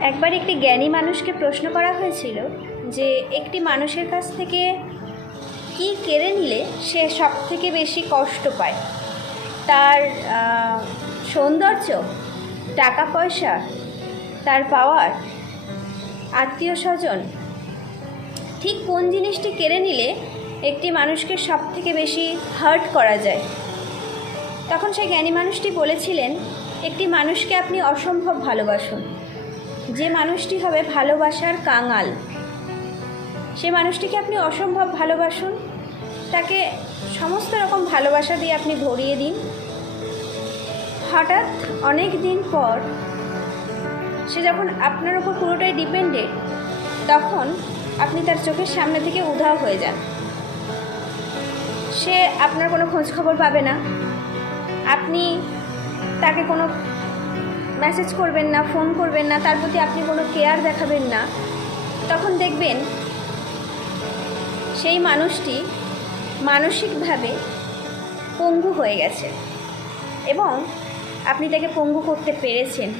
একবার একটি জ্ঞানী মানুষকে প্রশ্ন করা হয়েছিল যে একটি মানুষের কাছ থেকে কি কেড়ে নিলে সে সব থেকে বেশি কষ্ট পায়? তার সৌন্দর্য টাকা পয়সা তার পাওয়ার আত্মীয় স্বজন ঠিক কোন জিনিসটি কেড়ে নিলে একটি মানুষকে সব থেকে বেশি হার্ট করা যায়? তখন সেই জ্ঞানী মানুষটি বলেছিলেন, একটি মানুষকে আপনি অসম্ভব ভালোবাসুন। যে মানুষটি হবে ভালোবাসার কাঙাল, সে মানুষটিকে আপনি অসম্ভব ভালোবাসুন। তাকে সমস্ত রকম ভালোবাসা দিয়ে আপনি ভরিয়ে দিন। হঠাৎ অনেক দিন পর সে যখন আপনার ওপর পুরোটাই ডিপেন্ডেড, তখন আপনি তার চোখের সামনে থেকে উধাও হয়ে যান। সে আপনার কোনো খোঁজ খবর পাবে না। আপনি তাকে কোনো মেসেজ করবেন না ফোন করবেন না, তার প্রতি আপনি কোনো কেয়ার দেখাবেন না। তখন দেখবেন সেই মানুষটি মানসিকভাবে পঙ্গু হয়ে গেছে এবং আপনি তাকে পঙ্গু করতে পেরেছেন।